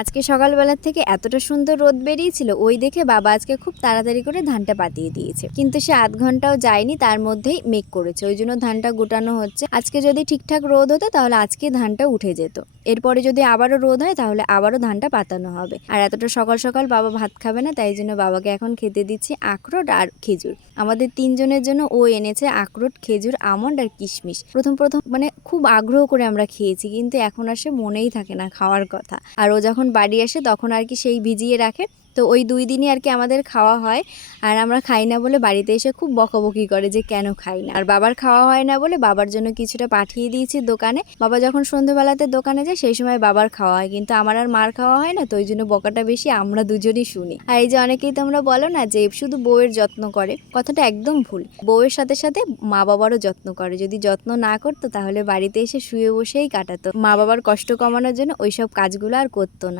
আজকে সকালবেলা থেকে এতটা সুন্দর রোদ বেরিয়েছিল, ওই দেখে বাবা আজকে খুব তাড়াতাড়ি করে ধানটা পাতিয়ে দিয়েছে। কিন্তু সে আধ ঘন্টাও যায়নি, তার মধ্যেই মেঘ করেছে, ওই জন্য ধানটা গোটানো হচ্ছে। আজকে যদি ঠিকঠাক রোদ হতো তাহলে আজকে ধানটা উঠে যেত। এরপরে যদি আবারও রোদ হয় তাহলে আবারও ধানটা পাতানো হবে। আর এতটা সকাল সকাল বাবা ভাত খাবে না, তাই জন্য বাবাকে এখন খেতে দিচ্ছি আখরোট আর খেজুর। আমাদের তিনজনের জন্য ও এনেছে আখরোট, খেজুর, আমন্ড আর কিশমিশ। প্রথম প্রথম মানে খুব আগ্রহ করে আমরা খেয়েছি, কিন্তু এখন আর সে মনেই থাকে না খাওয়ার কথা। আর ও যখন বাড়ি আসে তখন আর কি সেই ভিজিয়ে রাখে, তো ওই 2 দিনই আর কি আমাদের খাওয়া হয়। আর আমরা খাই না বলে বাড়িতে এসে খুব বকাবকি করে যে কেন খাই না। আর বাবার খাওয়া হয় না বলে বাবার জন্য কিছুটা পাঠিয়ে দিয়েছি দোকানে। বাবা যখন সন্ধ্যেবেলাতে দোকানে যায় সেই সময় বাবার খাওয়া হয়, কিন্তু আমার আর মার খাওয়া হয় না, তো ওই জন্য বকাটা বেশি আমরা দুজনই শুনি। আর এই যে অনেকেই তোমরা বলো না যে শুধু বউয়ের যত্ন করে, কথাটা একদম ভুল। বউয়ের সাথে সাথে মা বাবারও যত্ন করে। যদি যত্ন না করতো তাহলে বাড়িতে এসে শুয়ে বসেই কাটাতো। মা বাবার কষ্ট কমানোর জন্য ওইসব কাজগুলো আর করতো না।